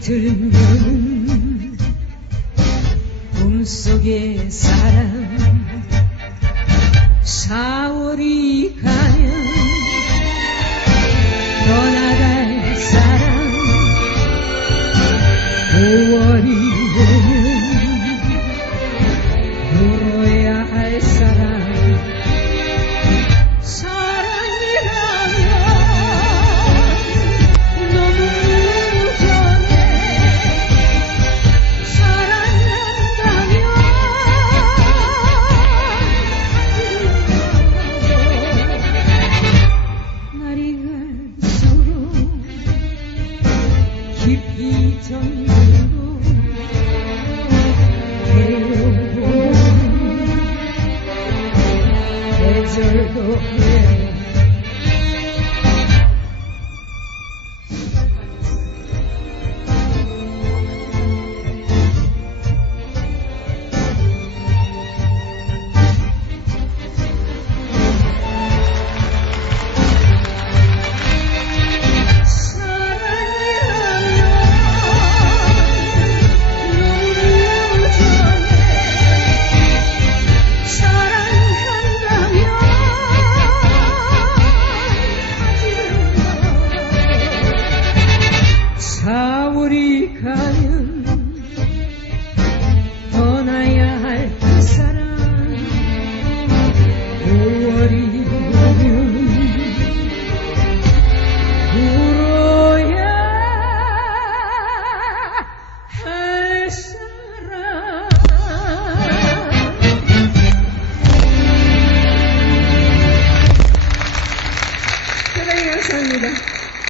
들면 꿈속의 사랑 4월이 가면 떠나갈 사랑 5월이 되면 깊이 잠들고 괴로운 계절도 사 떠